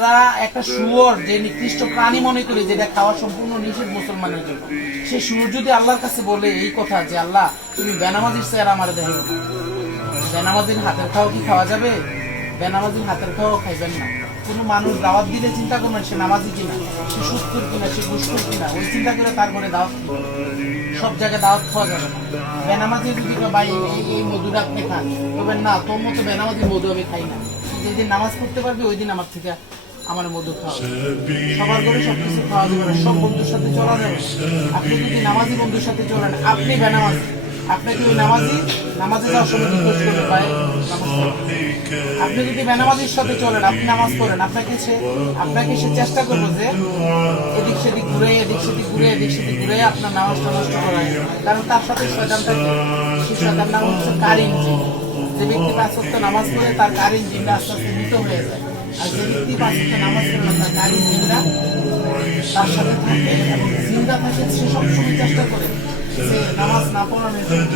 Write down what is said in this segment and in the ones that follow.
আমরা একটা শুয়োর যে নিকৃষ্ট প্রাণী মনে করি, যেটা খাওয়া সম্পূর্ণ নিষেধ মুসলমানের জন্য, সেই শুয়োর যদি আল্লাহর কাছে বলে এই কথা যে আল্লাহ তুমি বেনামাজির চেহারা আমার দেহ, বেনামাজির হাতের খাওয়া কি খাওয়া যাবে? বেনামাজির হাতের খাওয়া খাইবেন না। কোনো মানুষ দাওয়াত দিলে চিন্তা করবেন সে নামাজি কিনা, সে সুস্থর কিনা, সে গুসখোর কিনা, ওই চিন্তা করে তারপরে দাওয়াত দিবেন। সব জায়গায় দাওয়াত খাওয়া যাবে না। বেনামাজি যদি ভাই এই মধুটা আপনি খান, বলবেন না তোর মতো বেনামাজির মধু আমি খাই না। যেদিন নামাজ পড়তে পারবে ওই দিন আমার থেকে আমার মধু খাওয়া সবার করে সবকিছু খাওয়া যাবে না, সব বন্ধুর সাথে চলা যাবে। আপনি যদি নামাজি বন্ধুর সাথে চলেন, আপনি বেনামাজি, আপনাকে ওই নামাজে যাওয়ার সময় রিকোয়েস্ট করবে ভাই নামাজ পড়ো। আপনি যদি বেনামাজির সাথে চলেন, আপনি নামাজ পড়েন, আপনাকে সে চেষ্টা করবো যে এদিক সেদিক ঘুরে আপনার নামাজটা নষ্ট করা, কারণ তার সাথে শয়তান থাকে। সেই শয়তান নাম হচ্ছে কারিন জিন। যে ব্যক্তি 5 ওয়াক্ত নামাজ পড়ে তার কারিন জিনটা আস্তে আস্তে মৃত হয়ে যায়। আর যে ব্যক্তি 5 ওয়াক্ত নামাজ পড়ে না, তার কারিন জিনটা তার সাথে থাকে এবং জিন্দা থাকে। সে সবসময় চেষ্টা করে যে নামাজ না পড়ানোর জন্য।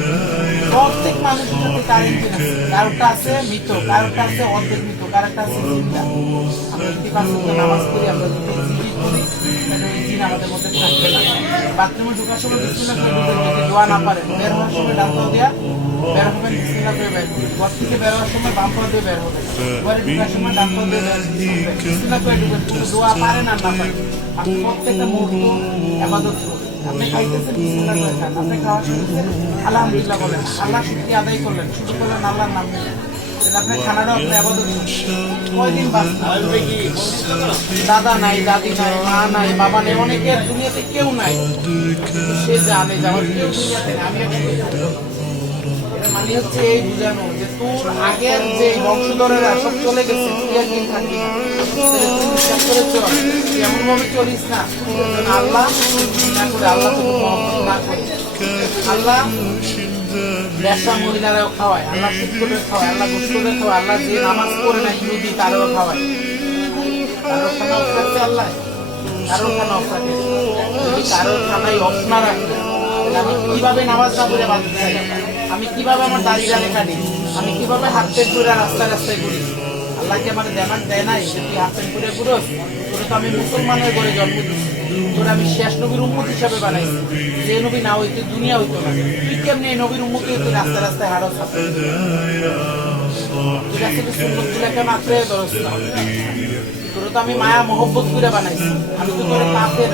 প্রত্যেক মানুষের সাথে কারিন জিন আছে, কারোটা আছে মৃত, কারোটা আছে অর্ধেক মৃত, কারোটা আছে জিন্দা। আমরা যদি 5 ওয়াক্ত নামাজ পড়ি, আমরা যদি জিকির করি, তাহলে ওই জিন আমাদের মধ্যে থাকবে না। বাথরুমে ঢোকার সময় বিসমিল্লাহ করে ঢুকবেন, যদি দোয়া না পারেন। বের হওয়ার সময় ডান পা দিয়া বের হবেন, বিসমিল্লাহ করে বের হবেন। ঘর থেকে বের হওয়ার সময় বাম পা দিয়ে বের হবেন, ঘরে ঢোকার সময় ডান পা দিয়ে বের হবেন, বিসমিল্লাহ করে ঢুকবেন। কোনো দোয়া পারেন আর না পারেন, আপনি প্রত্যেকটা মুহূর্ত ইবাদত করবেন। আপনি খাইতেছেন, বিসমিল্লাহ করে খান। আপনি খাওয়া শুরুছেন, আলহামদুলিল্লাহ বলেন, আল্লাহ শুকরিয়া আদায় করলেন, শুরু করলেন আল্লাহর নাম নিলেন। আপনার খানাটাও আপনি ইবাদত কয়দিন বাঁচবেন? দাদা নাই, দাদি নাই, মা নাই, বাবা নেই, অনেকের দুনিয়াতে কেউ নাই, সে জানে যে আমার কেউ দুনিয়াতে নেই, আমি মানে হচ্ছে এই বুঝানো যে তোর আগের যে বংশধরেরা সব চলে গেছে, তুই একদিন থাকবি না। তুই বিশ্বাস করে চল, এমন ভাবে চলিস না আল্লাহ না করে, আল্লাহ তোকে মহব্বত না করে। আল্লাহ ব্যবসা মহিলারাও খাওয়ায়, আল্লাহ সুদ করে খাওয়ায়, আল্লাহ গোস করে খাওয়ায়, আল্লাহ যে নামাজ পড়ে না ইহুদি তারও খাওয়ায়। কারোর খানা অফ রাখছে আল্লাহ, কারোর খানা অফ রাখে। যদি কারোর খানায় অফ না রাখবে, আমি কিভাবে নামাজ না পড়ে বাঁচতে চাই? আমি কিভাবে আমার দাঁড়িয়ে রেখা দিই? আমি কিভাবে হাত পেট করে রাস্তায় ঘুরি? আল্লাহকে আমার দেয় নাই যে তুই হাত পেট করে ঘুরোস? তোরে তো আমি মুসলমানের ঘরে জন্ম দিচ্ছি, তোরে আমি শেষ নবীর উম্মত হিসাবে বানাইছি। যে নবী না হইতো দুনিয়া হইতো না। তুই কেমনি এই নবীর উম্মত হইতো রাস্তায় হারো ছাপে? তুই রাস্তাতে সুন্নত গুলো কেন আঁকড়ে ধরস না? তোরে তো আমি মায়া মহব্বত করে বানাইছি। আমি তো তোরে কাফের,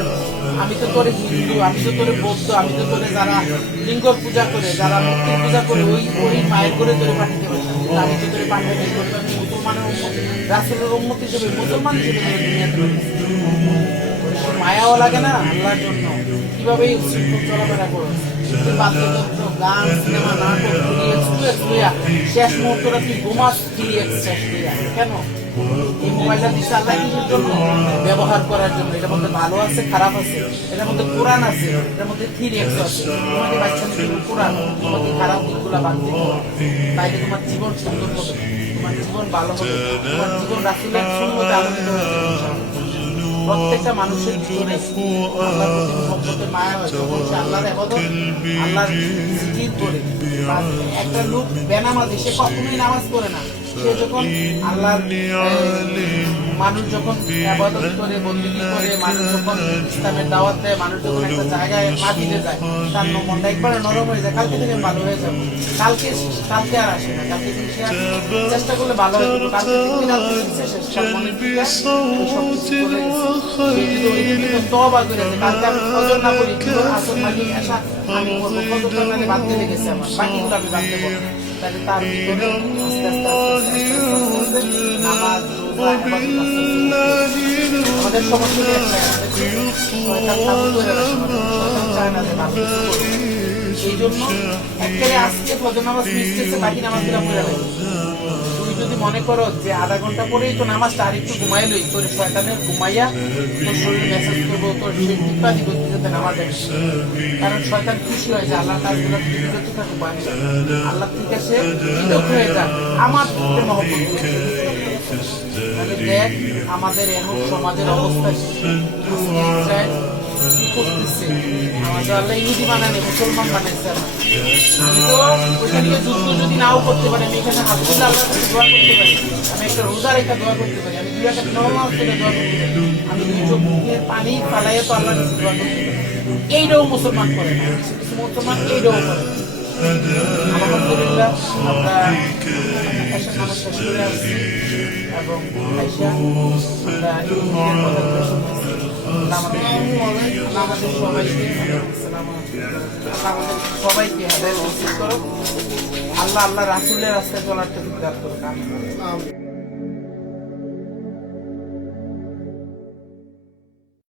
আমি তো তোরে হিন্দু, আমি তো তোরে বৌদ্ধ, আমি তো তোরে যারা লিঙ্গর পূজা করে, যারা মূর্তির পূজা করে, ওই মায়ের করে তোরে পাঠিয়ে পারতাম। আমি তো তোরে পাঠিয়ে দিই, আমি মুসলমানের উম্মত, রাসূলের উম্মত হিসেবে, মুসলমান হিসেবে তোরে দুনিয়াতে পাঠিয়েছি। মায়াও লাগে না আল্লাহর জন্য? কিভাবে এই উশৃঙ্খল চলাফেরা করো? বাদ্যযন্ত্র, গান, সিনেমা, নাটক, শেষ মুহূর্তটা তুই ঘুমাস, শেষ কেন? এই মোবাইলটা দিচ্ছে আল্লাহ কিসের জন্য? ব্যবহার করার জন্য। এটার মধ্যে ভালো আছে, খারাপ আছে, এটার মধ্যে কোরআন আছে, এটার মধ্যে 3x আছে। তোমাকে বাচ্চা দিল কোরআন, তোমাকে খারাপ দিকগুলো বাদ দিতে হবে। তাইলে তোমার জীবন সুন্দর হবে, তোমার জীবন ভালো হবে, তোমার জীবন রাসূলের সুন্নতে আলোকিত হবে। প্রত্যেকটা মানুষের জীবনে আল্লাহর প্রতি মহব্বতের মায়া হয়, যখন সে আল্লাহর ইবাদত, আল্লাহর জিকির করে। একটা লোক বেনামাজি, সে কখনোই নামাজ পড়ে না, সে যখন আল্লাহর মানুষ যখন ইবাদত করে, বন্দেগী করে, মানুষ যখন ইসলামের দাওয়াত দেয়, মানুষ যখন একটা জায়গায় মাটিতে যায়, তার মনটা একবার নরম হয়ে যায়, কালকে থেকে ভালো হয়ে যাবে। কালকে আর আসে না, কালকে থেকে সে চেষ্টা করলে ভালো হয়ে যাবে। কালকে শেষ মনে থেকে সব কিছু চলে গেছে। তওবা করে যে কালকে আমি ফজর না পড়ি, আসর মাগরিব এশা আমি পড়ব, ফজর নালে বাদ দিয়ে গেছে আমার, বাকিগুলো আমি বাদ দেব। তাহলে তার ভিতরে আস্তে আস্তে নামাজ, রোজা, আমাদের সমস্যা চায় না যে ভালো এই জন্য একেবারে আজকে ফজর নামাজ মিশতেছে, বাকি নামাজগুলো পড়ে লাগে। তুমি যদি মনে করো যে আধা ঘন্টা পরেই তো নামাজটা আর একটু ঘুমাইলই, তোর শয়তানের ঘুমাইয়া তোর শরীর মেসেজ করবো, তোর সেই ইত্যাদি করতে যেতে নামাজ যাবে। কারণ শয়তান খুশি হয় যে আল্লাহ তার গুলো থেকে বিরত থাকুক, আল্লাহ ঠিক আছে বিরত হয়ে যাক, আমার মহব্বত করে। মানে দেখ আমাদের এখন সমাজের অবস্থা কি করতেছে, আমাদের আল্লাহ ইহুদি বানানে মুসলমান বানাইছে না। আমি তো ওইখানে যুদ্ধ যদি নাও করতে পারি, আমি এখানে হাত তুলে আল্লাহর কাছে দোয়া করতে পারি, আমি একটা রোজা রেখা দোয়া করতে পারি, আমি দুই একটা নরমাল থেকে দোয়া করতে পারি, আমি দুই চোখের পানি ফালাইয়া তো আল্লাহর কাছে দোয়া করতে পারি। এইটাও মুসলমান করে না, কিছু কিছু মুসলমান এইটাও করে না। আলহামদুলিল্লাহ আমরা এসব নামাজ শেষ করে আসছি এবং আইসা আমরা ইহুদিদের কথাগুলো শুনতেছি। আমাদের সবাইকে হেদায়েত নসিব করো। আল্লাহ রাসূলের রাস্তায় চলার তৌফিক দান করুন। আমিন।